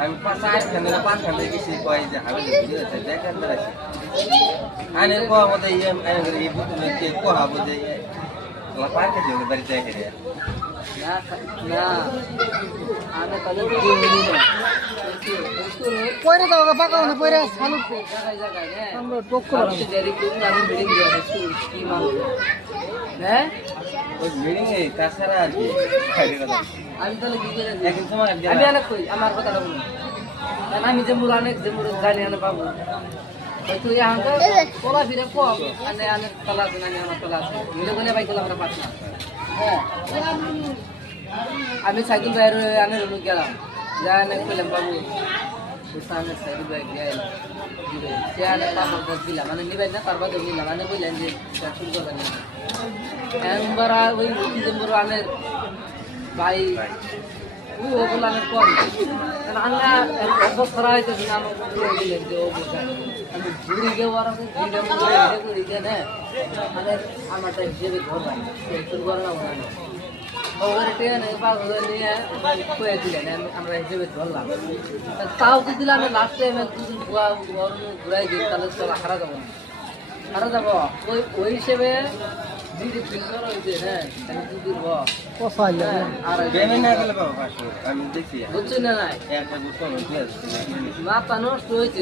আমি 5 গেছি কয় যে হাবে দেখেন দাঁড়াইছে আনে কোয়া মধ্যে এই বুতুলে কে কোয়া বদে পার্কে যাবে বাড়িতে এসে না আনে কালে পয়রে দাও পাকা না পয়রে চালু জায়গায় হ্যাঁ আমরা টক করে দেরি করুন আমি মিটিং দিয়ে আসছি কি মাল হ্যাঁ ওই মিটিং এ তাছাড়া আর কি আমি তাহলে কি করে একদিন সময় আমি অনেক কই আমার কথাটা বলুন আমি যে মুর অনেক যে মুর জানি আনে পাবো তুই আনতে কোলা ফিরে কম আনে আনে তলা জানি আমার তলা আছে মিলে গলে ভাই কোলা আমরা পাচ্ছি না হ্যাঁ আমি সাইকেল বাইরে আনে রুনু গেলাম যা আনে কইলাম বাবু সামনে সাইকেল বাইরে গেল সে আনে পাপড় দিলাম মানে নিবেন না তারপর নিলাম মানে বললেন যে শুরু করবেন একবার ওই ডিসেম্বর আনে ভাই ওগুলো আমি কম আল্লাহ অবস্থা হয়তো আমার দিলেন যে আমি ঘুরি গে ওরা ঘুরি গে না মানে আমারটা হিসেবে ঘর ভাই তোর ঘর না ওদের ট্রেন নিয়ে কয়ে দিলেন আমরা হিসেবে ধরলাম তাও তো দিলাম লাস্ট টাইম দুদিন ঘুরাই দিই তাহলে চলো হারা যাবো না হারা যাবো ওই হিসেবে দিদি ফিল্টার হয়েছে হ্যাঁ আমি দুদিন আর আমি দেখছি বুঝছি না নাই একটা বুঝতে মাথা নষ্ট হয়েছে